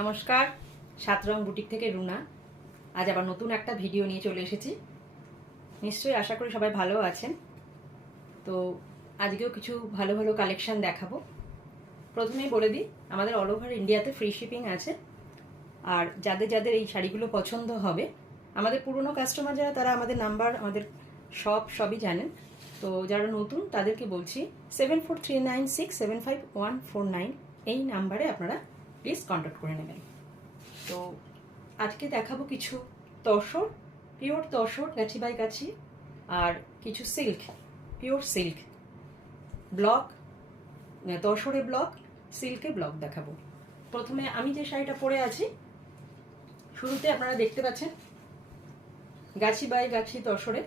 নমস্কার, সাতরং বুটিক থেকে রুনা। আজ আবার নতুন একটা ভিডিও নিয়ে চলে এসেছি। নিশ্চয়ই আশা করি সবাই ভালো আছেন। তো আজকেও কিছু ভালো ভালো কালেকশন দেখাবো। প্রথমেই বলে দিই, আমাদের অল ওভার ইন্ডিয়াতে ফ্রি শিপিং আছে। আর যাদের যাদের এই শাড়িগুলো পছন্দ হবে, আমাদের পুরনো কাস্টমার যারা, তারা আমাদের নাম্বার, আমাদের সবই জানেন। তো যারা নতুন তাদেরকে বলছি 7439675149 এই নাম্বারে আপনারা প্লিজ কন্ট্যাক্ট করে নেবেন। তো আজকে দেখাবো কিছু tussar, pure tussar, Gachhi by গাছি, আর কিছু সিল্ক, পিওর সিল্ক ব্লক, তসরে ব্লক, সিল্কে ব্লক দেখাবো। প্রথমে আমি যে শাড়িটা পরে আছি, শুরুতে আপনারা দেখতে পাচ্ছেন গাছি বাই গাছি তসরে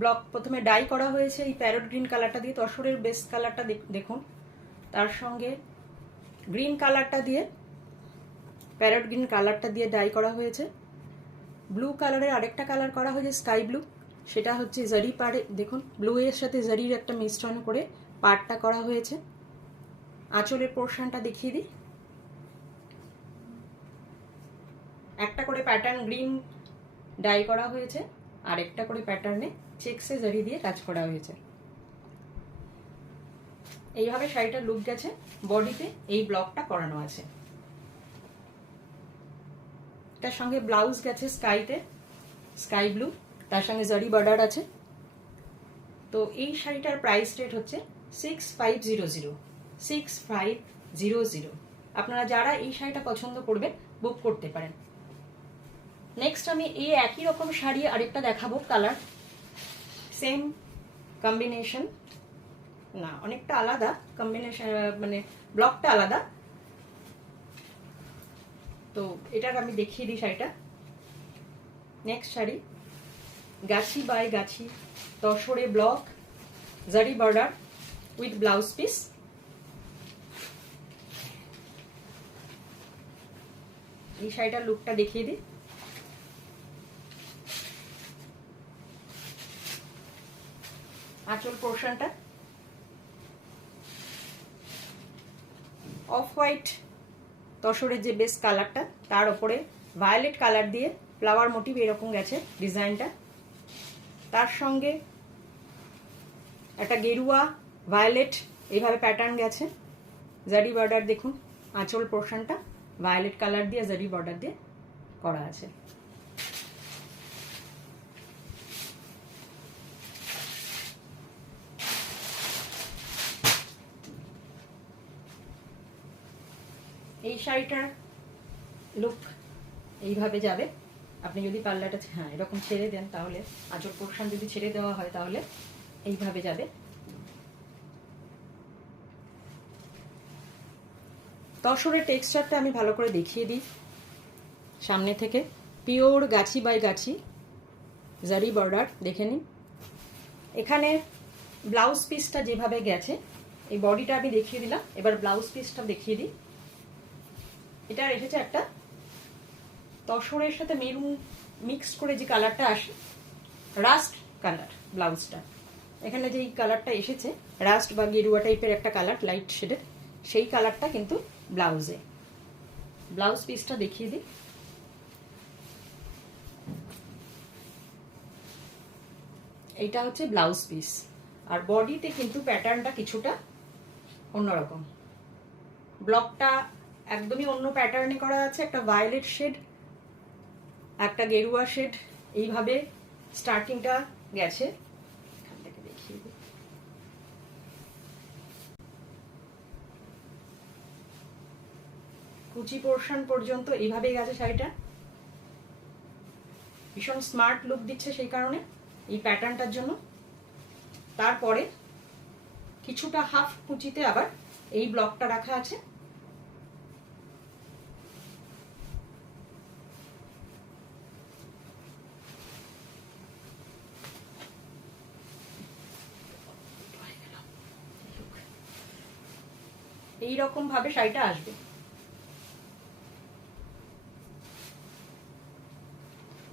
ব্লক। প্রথমে ডাই করা হয়েছে এই প্যারট গ্রিন কালারটা দিয়ে। তসরের বেস্ট কালারটা দেখুন, তার সঙ্গে গ্রিন কালারটা দিয়ে, প্যারট গ্রিন কালারটা দিয়ে ডাই করা হয়েছে। ব্লু কালারের আরেকটা কালার করা হয়েছে, স্কাই ব্লু, সেটা হচ্ছে জারি পাড়ে। দেখুন, ব্লু এর সাথে জারির একটা মিশ্রণ করে পাড়টা করা হয়েছে। আঁচলের পোর্শনটা দেখিয়ে দিই। একটা করে প্যাটার্ন গ্রিন ডাই করা হয়েছে, আর একটা করে প্যাটার্নে চেক্সে জারি দিয়ে কাজ করা হয়েছে। এইভাবে শাড়িটার লুক গেছে। বডিতে এই ব্লকটা করানো আছে। তার সঙ্গে ব্লাউজ গেছে স্কাইতে, স্কাই ব্লু, তার সঙ্গে জারি বর্ডার আছে। তো এই শাড়িটার প্রাইস রেট হচ্ছে 6500, 6500। আপনারা যারা এই শাড়িটা পছন্দ করবেন বুক করতে পারেন। নেক্সট আমি এই একই রকম শাড়ি আরেকটা দেখাবো, কালার সেম কম্বিনেশন না, অনেকটা আলাদা কম্বিনেশন, মানে ব্লকটা আলাদা। তো এটার আমি দেখিয়ে দিই শাড়িটা। Next sari Gachhi by Gachhi, তসরে block, জারি বর্ডার উইথ ব্লাউজ পিস। এই শাড়িটার লুকটা দেখিয়ে দিই। আঁচল পোর্শনটা অফ হোয়াইট তসরের যে বেস কালারটা, তার উপরে ভায়োলেট কালার দিয়ে ফ্লাওয়ার মোটিভ এরকম গেছে ডিজাইনটা। তার সঙ্গে একটা গেরুয়া ভায়োলেট এইভাবে প্যাটার্ন গেছে। জারি বর্ডার দেখুন, আঁচল পোর্শনটা ভায়োলেট কালার দিয়ে জারি বর্ডার দিয়ে করা আছে। এই শাড়িটার লুক এইভাবে যাবে। আপনি যদি পাল্লাটা এরকম ছেড়ে দেন, তাহলে আঁচল পোর্শন যদি ছেড়ে দেওয়া হয় তাহলে এইভাবে যাবে। তসরের টেক্সচারটা আমি ভালো করে দেখিয়ে দিই সামনে থেকে। পিওর গাছি বাই গাছি, জারি বর্ডার দেখে নিন। এখানে ব্লাউজ পিসটা যেভাবে গেছে, এই বডিটা আমি দেখিয়ে দিলাম, এবার ব্লাউজ পিসটা দেখিয়ে দিই। এটা এসেছে একটা তসরের সাথে মেরুন মিক্সড করে যে কালারটা আসে, রাস্ট কালার ব্লাউজটা। এখানে যেই কালারটা এসেছে রাস্ট বা গেরুয়া টাইপের একটা কালার, লাইট শেডের, সেই কালারটা কিন্তু ব্লাউজে। ব্লাউজ পিসটা দেখিয়ে দিই। এইটা হচ্ছে ব্লাউজ পিস, আর বডিতে কিন্তু প্যাটার্নটা কিছুটা অন্যরকম। ব্লকটা একদমই অন্য প্যাটার্নে করা আছে, একটা ভায়োলেট শেড, একটা গেরুয়া শেড, এইভাবে স্টার্টিংটা গেছে। এখান থেকে দেখিয়ে দিই। কুচি পোর্শন পর্যন্ত এইভাবে গেছে শাড়িটা। ভীষণ স্মার্ট লুক দিচ্ছে সেই কারণে, এই প্যাটার্নটার জন্য। তারপরে কিছুটা হাফ কুচিতে আবার এই ব্লকটা রাখা আছে। এইরকম ভাবে শাড়িটা আসবে।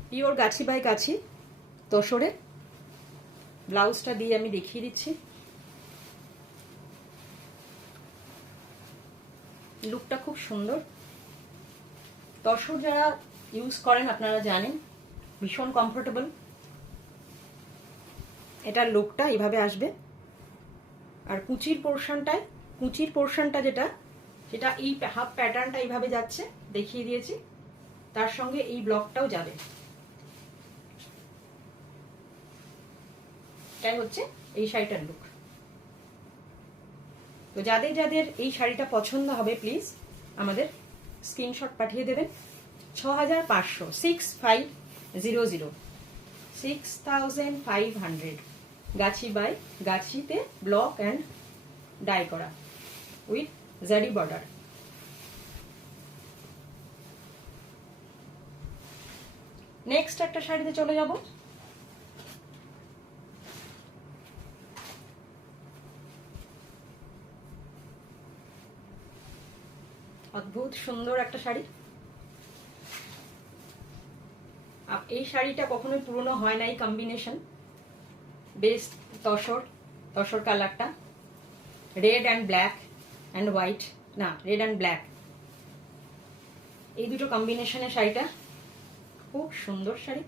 পিওর গাছি বাই গাছি তসরে। ব্লাউজটা দিয়ে আমি দেখিয়ে দিচ্ছি। লুকটা খুব সুন্দর। তসর যারা ইউজ করেন আপনারা জানেন ভীষণ কমফোর্টেবল। এটার লুকটা এইভাবে আসবে। আর কুচির পোর্শনটা যেটা সেটা এই হাফ প্যাটার্নটা এইভাবে যাচ্ছে, দেখিয়ে দিয়েছি। তার সঙ্গে এই ব্লকটাও যাবে। এটাই হচ্ছে এই শাড়িটার লুক। তো যাদের যাদের এই শাড়িটা পছন্দ হবে প্লিজ আমাদের স্ক্রিনশট পাঠিয়ে দেবেন। 6500, 6500, 6500 গাছি বাই গাছিতে ব্লক অ্যান্ড ডাই করা উইথ জারি বর্ডার। নেক্সট একটা শাড়িতে চলে যাব। অদ্ভুত সুন্দর একটা শাড়ি। এই শাড়িটা কখনোই পুরনো হয় না। এই কম্বিনেশন বেস্ট তসর কালারটা, red and black and white, না রেড অ্যান্ড ব্ল্যাক, এই দুটো কম্বিনেশনের শাড়িটা খুব সুন্দর শাড়ি।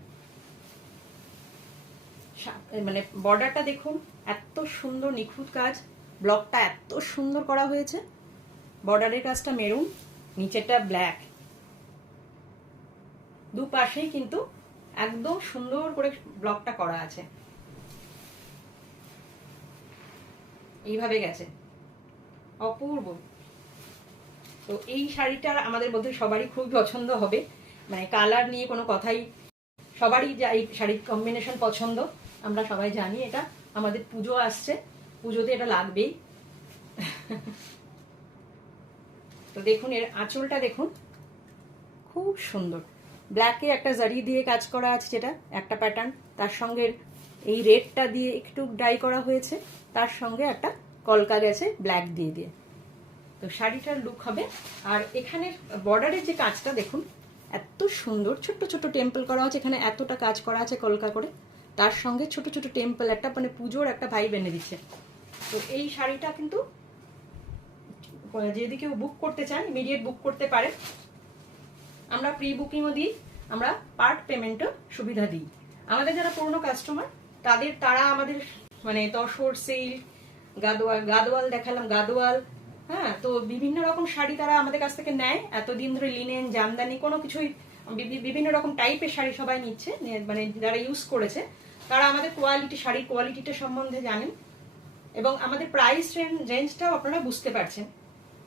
মানে বর্ডারটা দেখুন, এত সুন্দর নিখুঁত কাজ। ব্লকটা এত সুন্দর করা হয়েছে। বর্ডারের কাজটা মেরুন, নিচেটা ব্ল্যাক, দুপাশেই কিন্তু একদম সুন্দর করে ব্লকটা করা আছে। এইভাবে গেছে, অপূর্ব। তো এই শাড়িটা আমাদের মধ্যে সবারই খুব পছন্দ হবে। মানে কালার নিয়ে কোনো কথাই, সবারই এই শাড়ির কম্বিনেশন পছন্দ। আমরা সবাই জানি এটা। আমাদের পুজো আসছে, পুজোতে এটা লাগবেই। তো দেখুন এর আঁচলটা দেখুন, খুব সুন্দর। ব্ল্যাকে একটা জারি দিয়ে কাজ করা আছে, যেটা একটা প্যাটার্ন। তার সঙ্গে এই রেডটা দিয়ে একটু ডাই করা হয়েছে, তার সঙ্গে একটা কলকা গেছে ব্ল্যাক দিয়ে দিয়ে। তো শাড়িটার লুক হবে। আর এখানে বর্ডারের যে কাজটা দেখুন, এত সুন্দর ছোট্ট ছোট্ট টেম্পল করা আছে। এখানে এতটা কাজ করা আছে কলকা করে, তার সঙ্গে ছোট ছোট টেম্পল, একটা মানে পুজোর একটা ভাইব এনে দিচ্ছে। তো এই শাড়িটা কিন্তু যদি কেউ বুক করতে চান ইমিডিয়েট বুক করতে পারেন। আমরা প্রি বুকিংও দিই, আমরা পার্ট পেমেন্টও সুবিধা দিই। আমাদের যারা পুরনো কাস্টমার তারা আমাদের মানে তসর, সিল্ক, গাদোয়াল দেখালাম, গাদোয়াল, হ্যাঁ, তো বিভিন্ন রকম শাড়ি তারা আমাদের কাছ থেকে নেয়। এতদিন ধরে লিনেন, জামদানি, কোনো কিছুই বিভিন্ন রকম টাইপের শাড়ি সবাই নিচ্ছে। মানে যারা ইউজ করেছে তারা আমাদের শাড়ির কোয়ালিটিটা সম্বন্ধে জানেন, এবং আমাদের প্রাইস রেঞ্জটাও আপনারা বুঝতে পারছেন।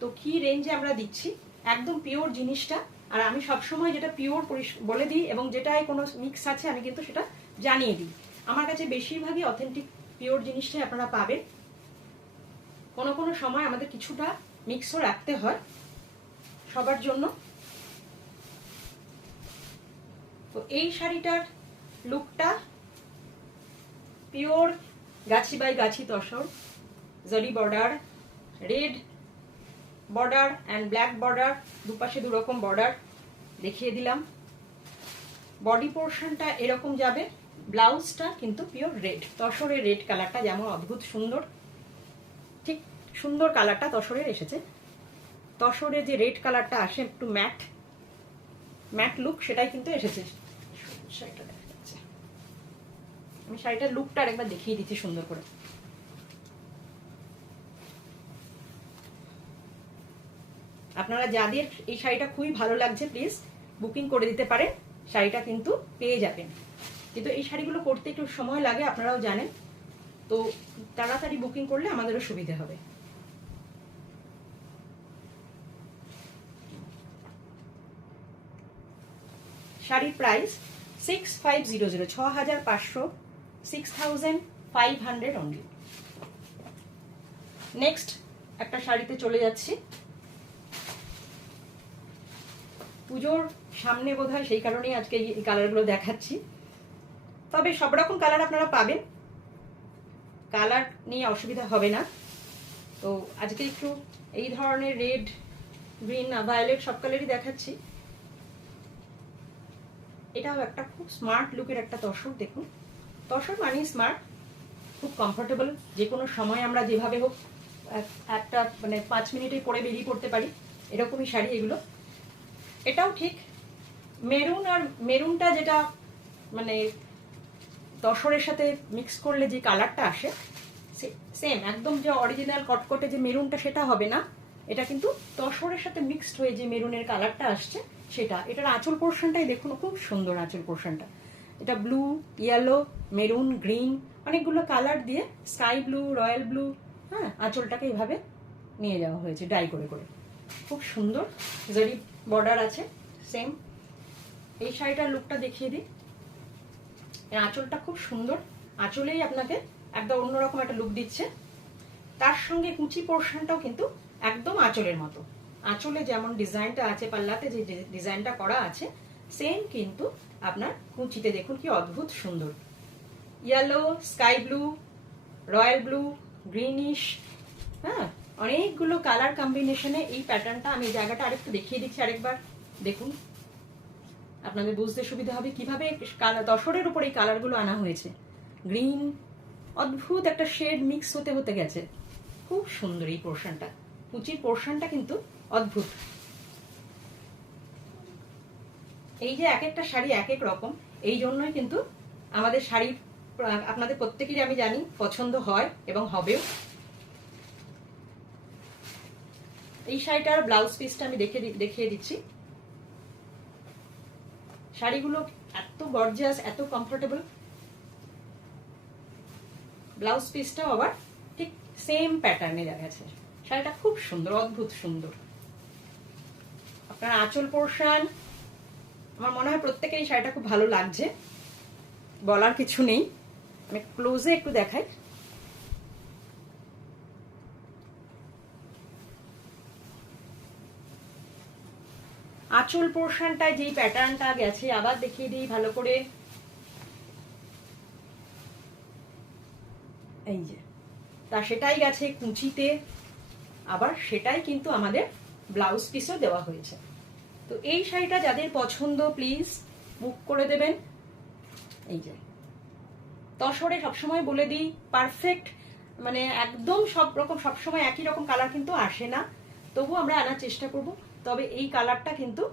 তো কি রেঞ্জে আমরা দিচ্ছি, একদম পিওর জিনিসটা। আর আমি সবসময় যেটা পিওর বলে দিই, এবং যেটায় কোনো মিক্স আছে আমি কিন্তু সেটা জানিয়ে দিই। আমার কাছে বেশিরভাগই অথেন্টিক পিওর জিনিসটাই আপনারা পাবেন। কোনো কোনো সময় আমাদের কিছুটা মিক্সও রাখতে হয় সবার জন্য। তো এই শাড়িটার লুকটা পিওর গাছি বাই গাছি তসর, জারি border, red border and black border, দুপাশে দুরকম বর্ডার দেখিয়ে দিলাম। বডি পোর্শনটা এরকম যাবে, ব্লাউজটা কিন্তু পিওর রেড, তসরের রেড কালারটা যেমন অদ্ভুত সুন্দর, ঠিক সুন্দর কালারটা তসরের এসেছে। তসরের যে রেড কালারটা আসে একটু ম্যাট লুক, সেটাই কিন্তু এসেছে। শাড়িটা দেখা যাচ্ছে, আমি শাড়িটার লুকটা একবার দেখিয়ে দিচ্ছি সুন্দর করে। আপনারা যাদের এই শাড়িটা খুবই ভালো লাগছে প্লিজ বুকিং করে দিতে পারেন, শাড়িটা কিন্তু পেয়ে যাবেন। কিন্তু এই শাড়িগুলো করতে একটু সময় লাগে, আপনারাও জানেন। তো তাড়াতাড়ি বুকিং করলে আমাদেরও সুবিধা হবে। শাড়ির প্রাইস 6500, 6500, 6500 অনলি। নেক্সট একটা শাড়িতে চলে যাচ্ছি। পুজোর সামনে বোধহয় সেই কারণেই আজকে এই কালারগুলো দেখাচ্ছি। তবে সব রকম কালার আপনারা পাবেন, কালার নিয়ে অসুবিধা হবে না। তো আজকে একটু এই ধরনের রেড, গ্রিন, ভায়োলেট সব কালারই দেখাচ্ছি। এটাও একটা খুব স্মার্ট লুকের একটা তসর। দেখুন, তসর মানে স্মার্ট, খুব কমফোর্টেবল। যে কোনো সময় আমরা যেভাবে হোক একটা মানে 5 মিনিটে পরে বেরিয়ে পড়তে পারি এরকমই শাড়ি এগুলো। এটাও ঠিক মেরুন, আর মেরুনটা যেটা মানে তসরের সাথে মিক্স করলে যে কালারটা আসে সেম একদম যে অরিজিনাল কটকটে যে মেরুনটা সেটা হবে না, এটা কিন্তু তসরের সাথে মিক্সড হয়ে যে মেরুনের কালারটা আসছে সেটা। এটার আঁচল পোর্শনটাই দেখুন, খুব সুন্দর আঁচল পোর্শনটা। এটা ব্লু, ইয়েলো, মেরুন, গ্রিন অনেকগুলো কালার দিয়ে স্কাই ব্লু, রয়্যাল ব্লু, হ্যাঁ, আঁচলটাকে এইভাবে নিয়ে যাওয়া হয়েছে ডাই করে করে। খুব সুন্দর জারি বর্ডার আছে সেম। এই শাড়িটার লুকটা দেখিয়ে দিই। এই আঁচলটা খুব সুন্দর, আঁচলেই আপনাকে একদম অন্যরকম একটা লুক দিচ্ছে। তার সঙ্গে কুচি পোর্শনটাও কিন্তু একদম আঁচলের মতো। আঁচলে যেমন ডিজাইনটা আছে, পাল্লাতে যে ডিজাইনটা করা আছে সেম কিন্তু আপনার কুচিতে দেখুন কি অদ্ভুত সুন্দর। Yellow, sky blue, royal blue, greenish, হ্যাঁ, অনেকগুলো কালার কম্বিনেশনে এই প্যাটার্নটা। আমি জায়গাটা আরেকটু দেখিয়ে দিচ্ছি, আরেকবার দেখুন, আপনাদের বুঝতে সুবিধা হবে কিভাবে তসরের উপর এই কালারগুলো আনা হয়েছে। গ্রিন, অদ্ভুত একটা শেড মিক্স হতে হতে গেছে। খুব সুন্দর এই পোর্শনটা, কুচির পোর্শনটা কিন্তু অদ্ভুত। এই যে এক একটা শাড়ি এক এক রকম, এই জন্যই কিন্তু আমাদের শাড়ি আপনাদের প্রত্যেকেরই আমি জানি পছন্দ হয় এবং হবেও। এই শাড়িটার ব্লাউজ পিসটা আমি দেখিয়ে দিচ্ছি। শাড়িগুলো এত গর্জিয়াস, এত কমফোর্টেবল। ব্লাউজ পিসটাও আবার ঠিক সেম প্যাটার্নে গেছে। শাড়িটা খুব সুন্দর, অদ্ভুত সুন্দর। আপনার আঁচল পোর্শন, আমার মনে হয় প্রত্যেকেরই শাড়িটা খুব ভালো লাগছে, বলার কিছু নেই। আমি ক্লোজে একটু দেখাই। আঁচল পোর্শনটায় যেই প্যাটার্নটা গেছে আবার দেখিয়ে দিই ভালো করে। এই যে তা সেটাই গেছে কুচিতে, আবার সেটাই কিন্তু আমাদের ব্লাউজ পিসও দেওয়া হয়েছে। তো এই শাড়িটা যাদের পছন্দ প্লিজ বুক করে দেবেন। এই যে তসরে সবসময় বলে দিই পারফেক্ট মানে একদম সব রকম সবসময় একই রকম কালার কিন্তু আসে না, তবু আমরা আনার চেষ্টা করব। তবে এই কালারটা কিন্তু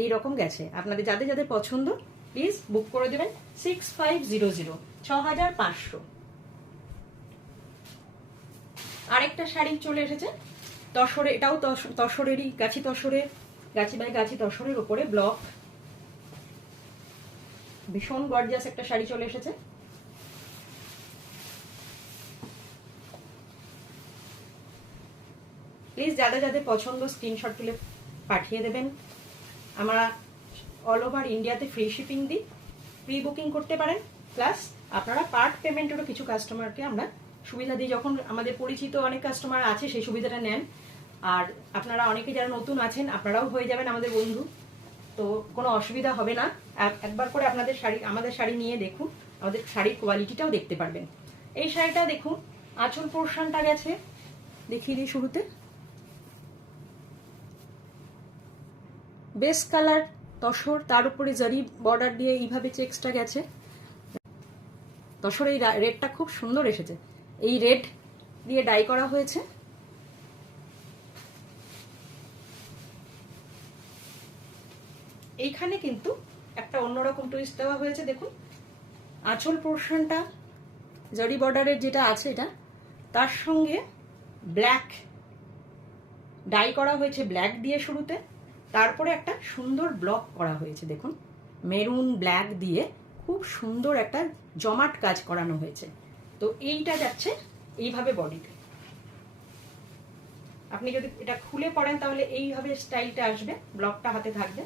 এই রকম গেছে। আপনাদের যাদের যাদের পছন্দ প্লিজ বুক করে দেবেন। 6500, 6500। আরেকটা শাড়ি চলে এসেছে তসরে, এটাও তসরেরই, গাছি তসরে, গাছি বাই গাছি তসরের উপরে ব্লক, ভীষণ গর্জিয়াস একটা শাড়ি চলে এসেছে। প্লিজ যাদের যাদের পছন্দ স্ক্রিনশট তুলে পাঠিয়ে দেবেন। আমরা অল ওভার ইন্ডিয়াতে ফ্রি শিপিং দিই, প্রি বুকিং করতে পারেন। প্লাস আপনারা পার্ট পেমেন্টেরও কিছু কাস্টমারকে আমরা সুবিধা দিই, যখন আমাদের পরিচিত অনেক কাস্টমার আছে সেই সুবিধাটা নেন। আর আপনারা অনেকে যারা নতুন আছেন আপনারাও হয়ে যাবেন আমাদের বন্ধু, তো কোনো অসুবিধা হবে না। একবার করে আপনাদের শাড়ি, আমাদের শাড়ি নিয়ে দেখুন, আমাদের শাড়ির কোয়ালিটিটাও দেখতে পারবেন। এই শাড়িটা দেখুন, আঁচল পোর্শনটা গেছে দেখিয়ে দিই শুরুতে। বেস কালার তসর, তার উপরে জারি বর্ডার দিয়ে এইভাবে চেক্সটা গেছে। তসর এই রেডটা খুব সুন্দর এসেছে, এই রেড দিয়ে ডাই করা হয়েছে। এইখানে কিন্তু একটা অন্যরকম টুইস্ট দেওয়া হয়েছে দেখুন। আঁচল পোর্শনটা জারি বর্ডারের যেটা আছে এটা, তার সঙ্গে ব্ল্যাক ডাই করা হয়েছে, ব্ল্যাক দিয়ে শুরুতে, তারপরে একটা সুন্দর ব্লক করা হয়েছে দেখুন, মেরুন ব্ল্যাক দিয়ে খুব সুন্দর একটা জমাট কাজ করানো হয়েছে। তো এইটা যাচ্ছে এইভাবে বডিতে। আপনি যদি এটা খুলে পড়েন তাহলে এইভাবে স্টাইলটা আসবে, ব্লকটা হাতে থাকবে,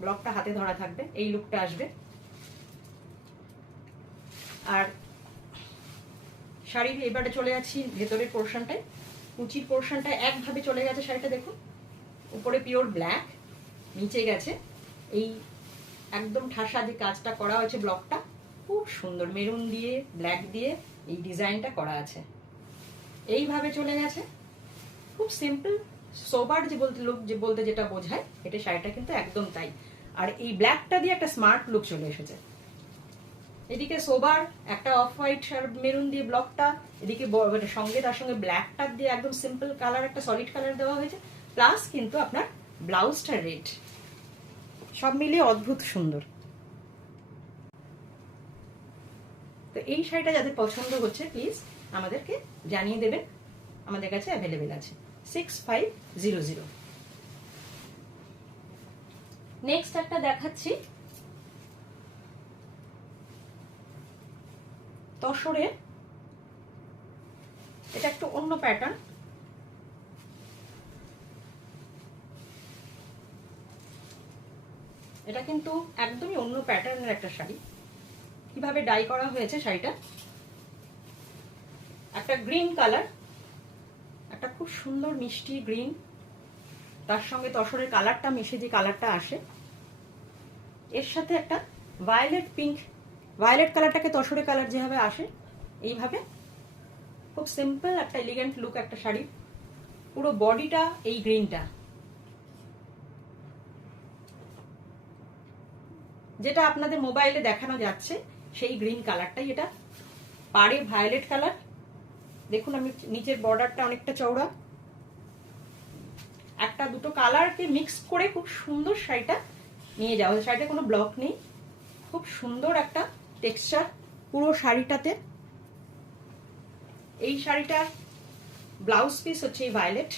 ব্লকটা হাতে ধরা থাকবে, এই লুকটা আসবে। আর শাড়ির এবারে চলে যাচ্ছি ভেতরের পোর্শনটায়। কুচির পোর্শনটা একভাবে চলে গেছে শাড়িটা দেখুন, উপরে পিওর ব্ল্যাক, নিচে গেছে এই একদম ঠাসা যে কাজটা করা হয়েছে, ব্লকটা খুব সুন্দর মেরুন দিয়ে ব্ল্যাক দিয়ে এই ডিজাইনটা করা আছে। এইভাবে চলে গেছে, খুব সিম্পল সোবার যে বলতে লুক যে বলতে যেটা বোঝায়, এটা শাড়িটা কিন্তু একদম তাই। আর এই ব্ল্যাকটা দিয়ে একটা স্মার্ট লুক চলে এসেছে। এদিকে সোবার একটা অফ হোয়াইট মেরুন দিয়ে ব্লকটা, এদিকে সঙ্গে তার সঙ্গে ব্ল্যাকটা দিয়ে একদম সিম্পল কালার, একটা সলিড কালার দেওয়া হয়েছে, প্লাস কিন্তু আপনার ব্লাউজটা রেড, সব মিলিয়ে অদ্ভুত সুন্দর। তো এই শাড়িটা যাদের পছন্দ হচ্ছে প্লিজ আমাদেরকে জানিয়ে দেবেন, আমাদের কাছে অ্যাভেলেবেল আছে 6500। নেক্সট একটা দেখাচ্ছি তসরে, এটা একটু অন্য প্যাটার্ন, এটা কিন্তু একদমই অন্য প্যাটার্নের একটা শাড়ি। কিভাবে ডাই করা হয়েছে শাড়িটা, একটা গ্রিন কালার, একটা খুব সুন্দর মিষ্টি গ্রিন, তার সঙ্গে তসরের কালারটা মিশে যে কালারটা আসে, এর সাথে একটা ভায়োলেট পিঙ্ক, ভায়োলেট কালারটাকে তসরের কালার যেভাবে আসে এইভাবে খুব সিম্পল একটা এলিগেন্ট লুক একটা শাড়ি। পুরো বডিটা এই গ্রিনটা, যেটা আপনাদের মোবাইলে দেখানো যাচ্ছে সেই গ্রিন কালারটাই এটা, পাড়ে ভায়োলেট কালার। দেখুন আমি নিচের বর্ডারটা অনেকটা চওড়া, একটা দুটো কালারকে মিক্স করে খুব সুন্দর শাড়িটা নিয়ে যাওয়া। শাড়িটা কোনো ব্লক নেই, খুব সুন্দর একটা টেক্সচার পুরো শাড়িটাতে। এই শাড়িটার ব্লাউজ পিস হচ্ছে এই ভায়োলেট,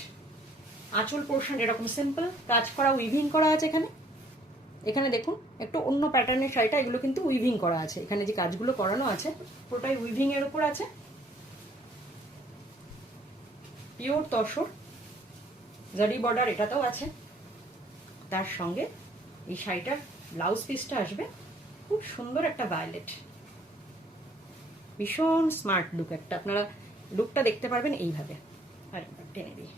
আঁচল পোর্শন এরকম সিম্পল কাজ করা, উইভিং করা আছে এখানে। এখানে দেখুন একটু অন্য প্যাটার্নের শাড়িটা, এগুলো কিন্তু উইভিং করা আছে, এখানে যে কাজগুলো করানো আছে পুরোটাই উইভিং এর উপর আছে। পিওর তসর জারি বর্ডার এটাতেও আছে, তার সঙ্গে এই শাড়িটার ব্লাউজ পিসটা আসবে খুব সুন্দর একটা ভায়োলেট, ভীষণ স্মার্ট লুক একটা। আপনারা লুকটা দেখতে পারবেন এইভাবে। আর টেনে দিই,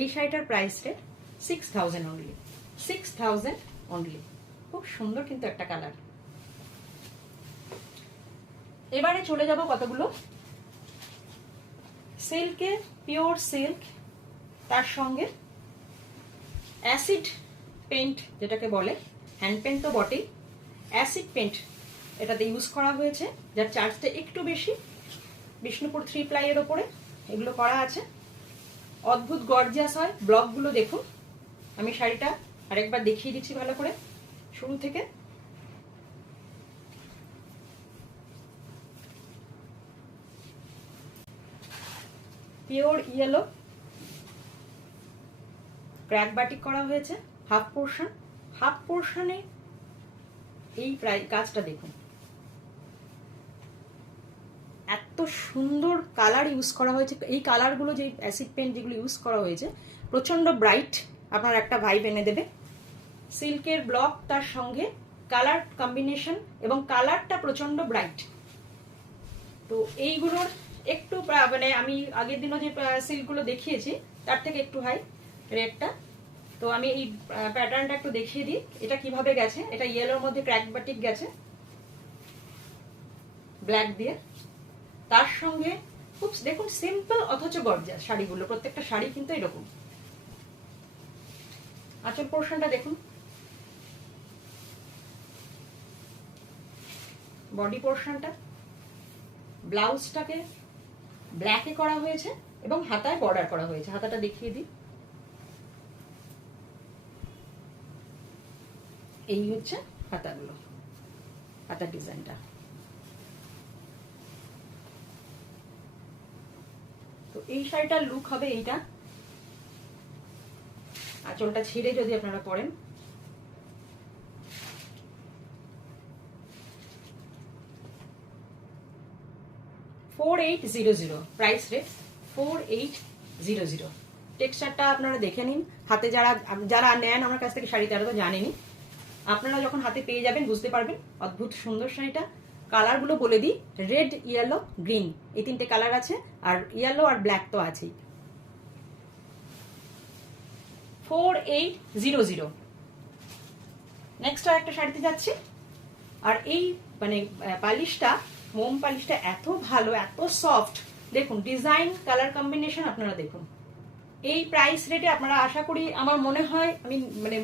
এই শাড়িটার প্রাইস রেট 6000 অনলি, 6000 অনলি। খুব সুন্দর কিন্তু একটা কালার। এবারে চলে যাব কতগুলো সিল্কে, পিওর সিল্ক, তার সঙ্গে অ্যাসিড পেন্ট যেটাকে বলে, হ্যান্ড পেন্ট তো বটেই, অ্যাসিড পেন্ট এটাতে ইউজ করা হয়েছে, যার চার্জটা একটু বেশি। বিষ্ণুপুর 3 প্লাইয়ের ওপরে এগুলো করা আছে, অদ্ভুত গর্জিয়াস হয়। ব্লকগুলো দেখুন, আমি শাড়িটা আরেকবার দেখিয়ে দিচ্ছি ভালো করে শুরু থেকে। পিওর ইয়েলো ক্র্যাক বাটিক করা হয়েছে, হাফ পোর্শন, হাফ পোর্শনে এই প্রায় কাজটা দেখুন, এত সুন্দর কালার ইউজ করা হয়েছে। এই কালারগুলো যে অ্যাসিড পেন্ট যেগুলো ইউজ করা হয়েছে প্রচন্ড ব্রাইট, আপনার একটা ভাইব এনে দেবে। সিল্কের ব্লক, তার সঙ্গে কালার কম্বিনেশন, এবং কালারটা প্রচন্ড ব্রাইট। তো এইগুলোর একটু মানে আমি আগের দিনও যে সিল্কগুলো দেখিয়েছি তার থেকে একটু হাই রেটটা। তো আমি এই প্যাটার্নটা একটু দেখিয়ে দিই, এটা কিভাবে গেছে। এটা ইয়েলোর মধ্যে ক্র্যাক বাটিক গেছে ব্ল্যাক দিয়ে, তার সঙ্গে খুব দেখুন সিম্পল অথচ গর্জিয়াস শাড়িগুলো, প্রত্যেকটা শাড়ি কিন্তু এরকম। আঁচল পোর্শনটা দেখুন, বডি পোর্শনটা, ব্লাউজটাকে ব্ল্যাকে করা হয়েছে এবং হাতায় বর্ডার করা হয়েছে। হাতাটা দেখিয়ে দিই, এই হচ্ছে হাতাগুলো, হাতার ডিজাইনটা। তো এই শাড়িটার লুক হবে এইটা। আঁচলটা ছেড়ে যদি আপনারা পরেন, $4800 প্রাইস রেট, 4800। টেক্সচারটা আপনারা দেখে নিন, হাতে যারা নেন আমার কাছ থেকে শাড়ি তারা তো জানেনই, আপনারা যখন হাতে পেয়ে যাবেন বুঝতে পারবেন অদ্ভুত সুন্দর শাড়িটা। কালারগুলো বলে দিই, রেড, ইয়েলো, গ্রিন, এই তিনটে কালার আছে, আর ইয়েলো আর ব্ল্যাক তো আছেই। 4800। নেক্সট আর একটা শাড়িতে যাচ্ছি, আর এই মানে পালিশটা, মোম পালিশটা এত ভালো, এত সফট। দেখুন ডিজাইন, কালার কম্বিনেশন আপনারা দেখুন, এই প্রাইস রেটে আপনারা আশা করি, আমার মনে হয়, আমি মানে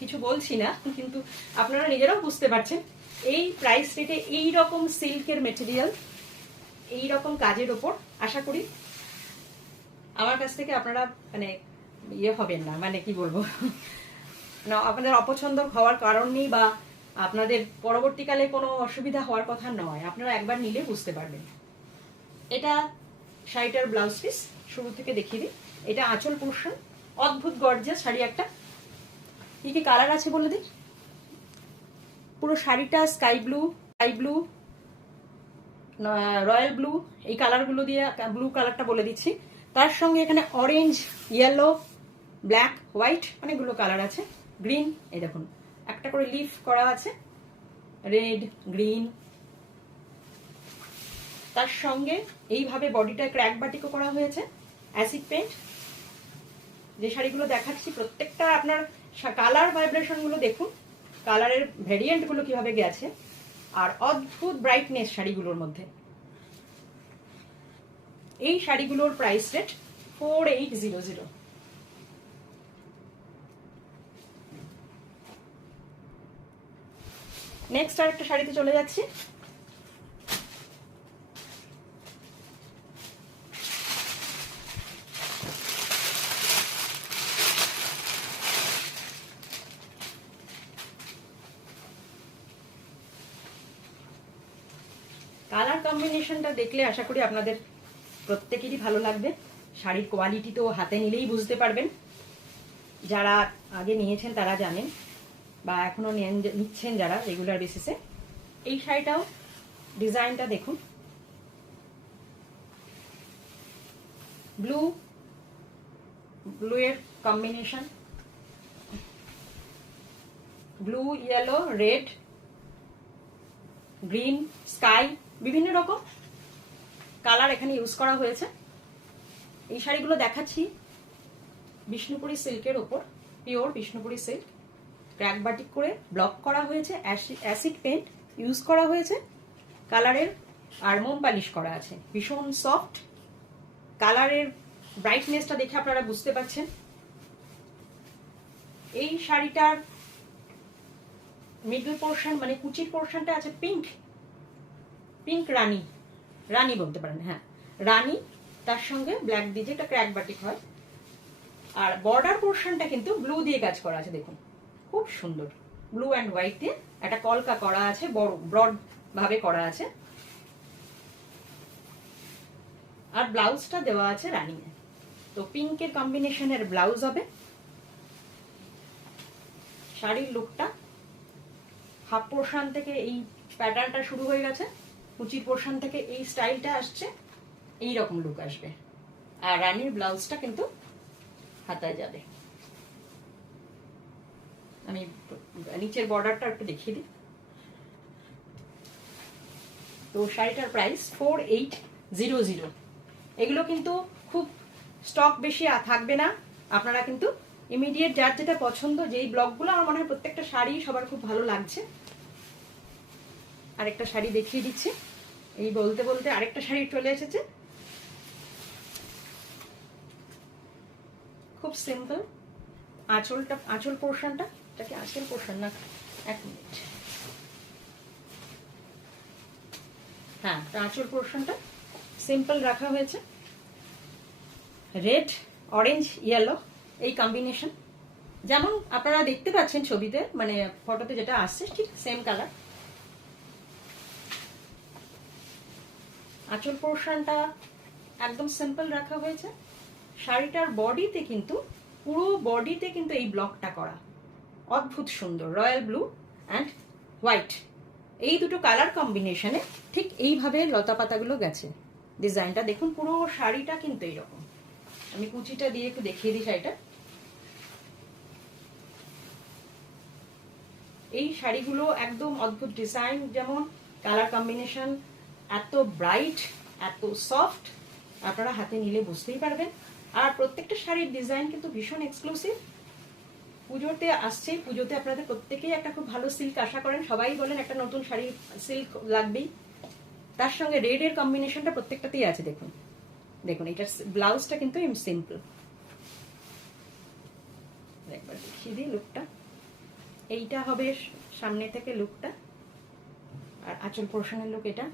কিছু বলছি না, কিন্তু আপনারা নিজেরাও বুঝতে পারছেন এই প্রাইস রেটে এই রকম সিল্কের মেটেরিয়াল, এই রকম কাজের ওপর আশা করি আমার কাছ থেকে আপনারা মানে ইয়ে হবেন না, মানে কি বলবো না, আপনাদের অপছন্দ হওয়ার কারণ নেই বা আপনাদের পরবর্তীকালে কোনো অসুবিধা হওয়ার কথা নয়, আপনারা একবার নিলে বুঝতে পারবেন। এটা শাড়িটার ব্লাউজ পিস, শুরু থেকে দেখিয়ে দিই। এটা আঁচল পোর্শন, অদ্ভুত গর্জিয়াস শাড়ি একটা। কি কি কালার আছে বলে দিই। পুরো শাড়িটা স্কাই ব্লু, রয়্যাল ব্লু, এই কালারগুলো দিয়ে, ব্লু কালারটা বলে দিচ্ছি। তার সঙ্গে এখানে অরেঞ্জ, ইয়েলো, ব্ল্যাক, হোয়াইট, অনেকগুলো কালার আছে। গ্রিন, এই দেখুন একটা করে লিফ করা আছে, রেড, গ্রিন। তার সঙ্গে এইভাবে বডিটা ক্র্যাক বাটিকও করা হয়েছে, অ্যাসিড পেন্ট। যে শাড়িগুলো দেখাচ্ছি প্রত্যেকটা আপনার কালার ভাইব্রেশন গুলো দেখুন, কালারের ভেরিয়েন্ট গুলো কিভাবে গেছে, আর অদ্ভুত ব্রাইটনেস শাড়িগুলোর মধ্যে। এই শাড়িগুলোর প্রাইস রেট 4800। নেক্সট আর একটা শাড়িতে চলে যাচ্ছি। কালার কম্বিনেশনটা দেখলে আশা করি আপনাদের প্রত্যেকেরই ভালো লাগবে। শাড়ির কোয়ালিটি তো হাতে নিলেই বুঝতে পারবেন, যারা আগে নিয়েছেন তারা জানেন, বা এখনো নিচ্ছেন যারা রেগুলার বেসিসে। এই শাড়িটাও ডিজাইনটা দেখুন, ব্লু এর combination, blue, yellow, red, green, sky, বিভিন্ন রকম কালার এখানে ইউজ করা হয়েছে। এই শাড়িগুলো দেখাচ্ছি বিষ্ণুপুরি সিল্কের ওপর, pure Bishnupuri silk, crack batik করে ব্লক করা হয়েছে, অ্যাসিড পেন্ট ইউজ করা হয়েছে, কালারের আর মোম পালিশ করা আছে। ভীষণ সফট, কালারের ব্রাইটনেসটা দেখে আপনারা বুঝতে পারছেন। এই শাড়িটার মিডল পোর্শন মানে কুচির পোর্শনটা আছে পিঙ্ক রানী বলতে পারেন, হ্যাঁ রানী, তার সঙ্গে ব্ল্যাক দিয়ে একটা ক্র্যাক বাটিক হয়। আর বর্ডার পোর্শনটা কিন্তু ব্লু দিয়ে কাজ করা আছে, দেখুন খুব সুন্দর, ব্লু অ্যান্ড হোয়াইট দিয়ে একটা কলকা করা আছে, বড় ব্রড ভাবে করা আছে। আর ব্লাউজটা দেওয়া আছে রানী। তো পিঙ্কের কম্বিনেশনের ব্লাউজ হবে। শাড়ির লুকটা হাফ পোর্শন থেকে এই প্যাটার্নটা শুরু হয়ে গেছে, কুচির পোর্শন থেকে এই স্টাইলটা আসছে, এই রকম লুক আসবে। আর রানীর ব্লাউজটা কিন্তু হাতায় যাবে। আমি নিচের বর্ডারটা একটু দেখিয়ে দিই। তো শাড়িটার প্রাইস 4800। এগুলো কিন্তু খুব স্টক বেশি থাকবে না, আপনারা কিন্তু ইমিডিয়েট যার যেটা পছন্দ, যেই ব্লগগুলো আমার মনে হয় প্রত্যেকটা শাড়ি সবার খুব ভালো লাগছে। আরেকটা শাড়ি দেখিয়ে দিচ্ছি, এই বলতে বলতে আরেকটা শাড়ি চলে এসেছে, খুব সিম্পল। আঁচল পোর্শনটা, এটাকে আঁচল পোর্শন না, এক মিনিট, হ্যাঁ আঁচল পোর্শনটা সিম্পল রাখা হয়েছে, রেড, অরেঞ্জ, ইয়েলো এই কম্বিনেশন, যেমন আপনারা দেখতে পাচ্ছেন ছবিতে, মানে ফটোতে যেটা আসছে ঠিক সেম কালার। আঁচল পোর্শনটা একদম সিম্পল রাখা হয়েছে। শাড়িটার বডিতে কিন্তু, পুরো বডিতে কিন্তু এই ব্লকটা করা, অদ্ভুত সুন্দর, রয়্যাল ব্লু অ্যান্ড হোয়াইট, এই দুটো কালার কম্বিনেশনে ঠিক এইভাবে লতা পাতাগুলো গেছে। ডিজাইনটা দেখুন, পুরো শাড়িটা কিন্তু এইরকম। আমি কুচিটা দিয়ে একটু দেখিয়ে দিই শাড়িটা। এই শাড়িগুলো একদম অদ্ভুত ডিজাইন, যেমন কালার কম্বিনেশন এত ব্রাইট, এত সফট, আপনারা হাতে নিলে বুঝতেই পারবেন। আর প্রত্যেকটা শাড়ির ডিজাইন কিন্তু ভীষণ এক্সক্লুসিভ। পুজোতে আসছে, পুজোতে আপনাদের প্রত্যেকেই একটা খুব ভালো সিল্ক আশা করেন, সবাই বলেন একটা নতুন শাড়ি সিল্ক লাগবেই। তার সঙ্গে রেড এর কম্বিনেশনটা প্রত্যেকটাতেই আছে, দেখুন দেখুন, এটার ব্লাউজটা কিন্তু সিম্পল, দেখিয়ে দিই লুকটা। এইটা হবে সামনে থেকে লুকটা, আর আঁচল পোর্শনের লুক এটা।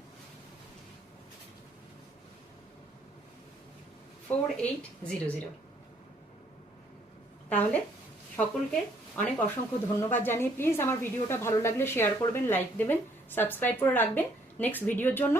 4800। তাহলে সকলকে অনেক অসংখ্য ধন্যবাদ জানিয়ে প্লিজ আমার ভিডিওটা ভালো লাগলে শেয়ার করবেন, লাইক দেবেন, সাবস্ক্রাইব করে রাখবেন নেক্সট ভিডিওর জন্য।